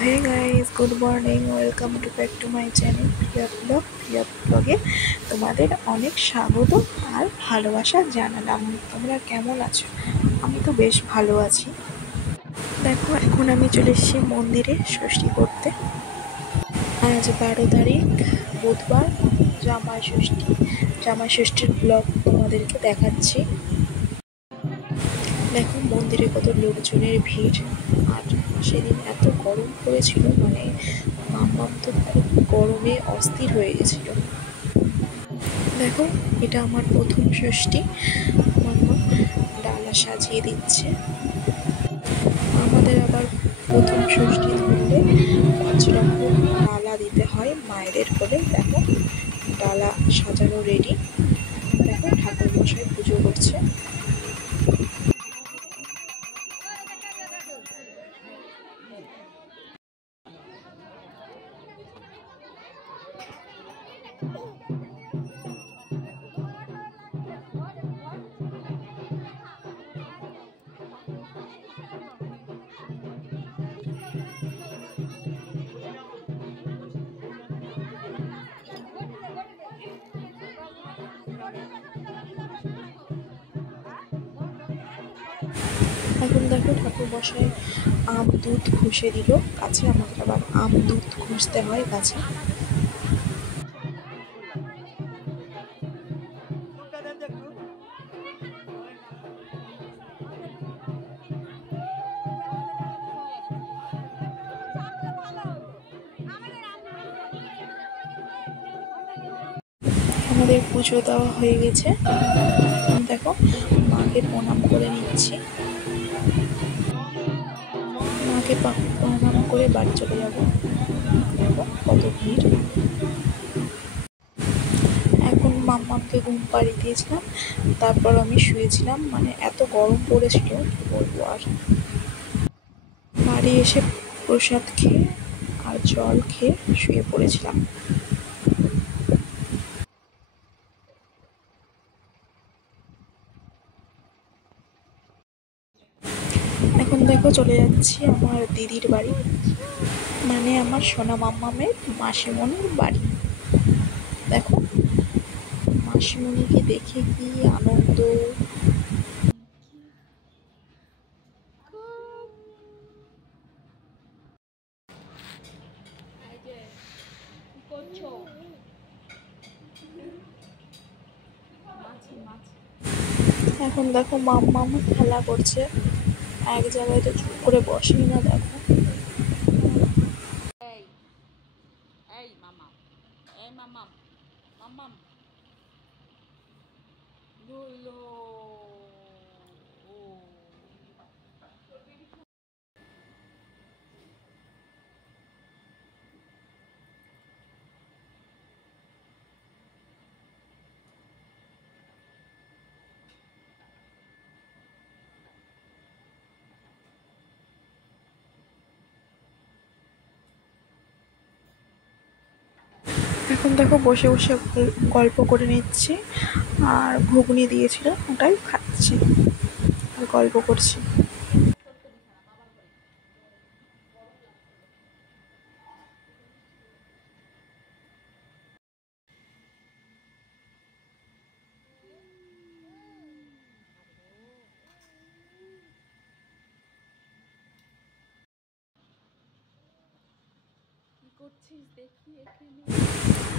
Hey guys, good morning. Welcome to back to my channel Priya blog. Priya ব্লগে তোমাদের অনেক স্বাগত আর ভালোবাসা জানালাম। তোমরা কেমন আছো? আমি তো বেশ ভালো আছি। দেখো, এখন আমি চলে এসেছি মন্দিরে ষষ্ঠী করতে। আজ 12 তারিখ বুধবার, জামাই ষষ্ঠীর ব্লগ তোমাদেরকে দেখাচ্ছি। দেখো মন্দিরে কত লোকজনের ভিড়, আর সেদিন এত গরম পড়েছিল, মানে মাম্মাম তো খুব গরমে অস্থির হয়ে গেছিল। দেখো, এটা আমার প্রথম ষষ্ঠী। মাম্মা ডালা সাজিয়ে দিচ্ছে। আমাদের আবার প্রথম ষষ্ঠী ধরলে 5 রকম ডালা দিতে হয় মায়েদের কোলে। দেখো ডালা সাজানো রেডি। দেখো ঠাকুর মশাই পুজো করছে। এখন দেখো ঠাকুর মশাই আম দুধ ঘষে দিল গাছে। আমাদের আবার আম দুধ ঘষতে হয় গাছে। আমাদের পুজো দেওয়া হয়ে গেছে। দেখো মাকে প্রণাম করে নিচ্ছি। মাকে প্রণাম করে বাড়ি চলে যাব। দেখো কত ভিড়। এখন মাম্মামকে ঘুম পাড়িয়ে দিয়েছিলাম, তারপর আমি শুয়েছিলাম। মানে এত গরম পড়েছিল, কি বলবো আর। বাড়ি এসে প্রসাদ খেয়ে আর জল খেয়ে শুয়ে পড়েছিলাম। এখন দেখো চলে যাচ্ছি আমার দিদির বাড়ি, মানে আমার সোনা মাম্মামের মাসিমণির বাড়ি। দেখো মাসিমণিকে দেখে কি আনন্দ। এখন দেখো মাম্মাম খেলা করছে, এক জায়গায় তো চুপ করে বসেই না। দেখো এখন দেখো বসে বসে গল্প করে নিচ্ছি, আর ঘুগনি দিয়েছিল ওটাই খাচ্ছি আর গল্প করছি।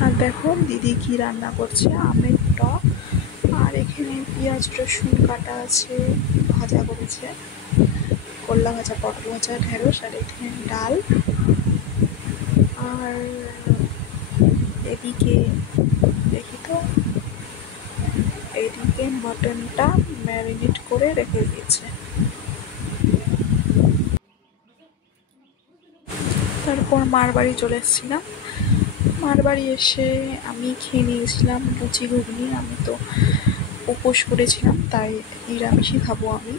আর দেখো দিদি কি রান্না করছে, আমের টক, আর এখানে পেঁয়াজ রসুন কাটা আছে, ভাজা করেছে, করলা ভাজা, পটল ভাজা, ঢেঁড়স, আর এখানে ডাল। আর এদিকে দেখি তো, এদিকে মাটনটা ম্যারিনেট করে রেখে দিয়েছে। তারপর মার বাড়ি চলে এসেছিলাম। মার বাড়ি এসে আমি খেয়ে নিয়েছিলাম লুচি ঘুগনি। আমি তো উপোস করেছিলাম, তাই নিরামিষই খাবো আমি।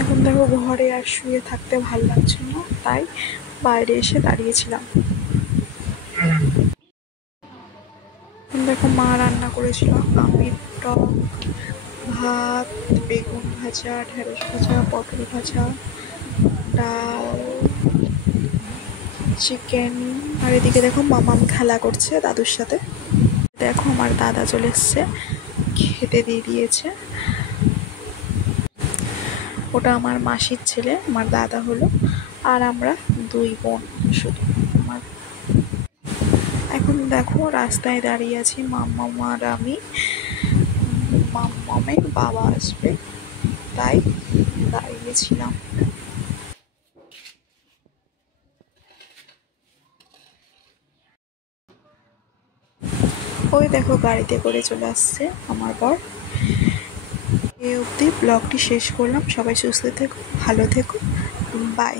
এখন দেখো ঘরে আর শুয়ে থাকতে ভালো লাগছে না, তাই বাইরে এসে দাঁড়িয়েছিলাম। দেখো মা রান্না করেছিল আমের টক, ভাত, বেগুন ভাজা, ঢেঁড়স ভাজা, পটল ভাজা, ডাল, চিকেন। আর এদিকে দেখো মামাম খেলা করছে দাদুর সাথে। দেখো আমার দাদা চলে এসছে, খেতে দিয়ে দিয়েছে। ওটা আমার মাসির ছেলে, আমার দাদা হলো। আর আমরা দুই বোন শুধু। আমার এখন দেখো রাস্তায় দাঁড়িয়ে আছি মাম্মাম আর আমি। মাম্মামের বাবা আসবে তাই দাঁড়িয়েছিলাম। ওই দেখো গাড়িতে করে চলে আসছে আমার বর। এই অবধি ব্লগটি শেষ করলাম। সবাই সুস্থ থেকো, ভালো থেকো, বাই।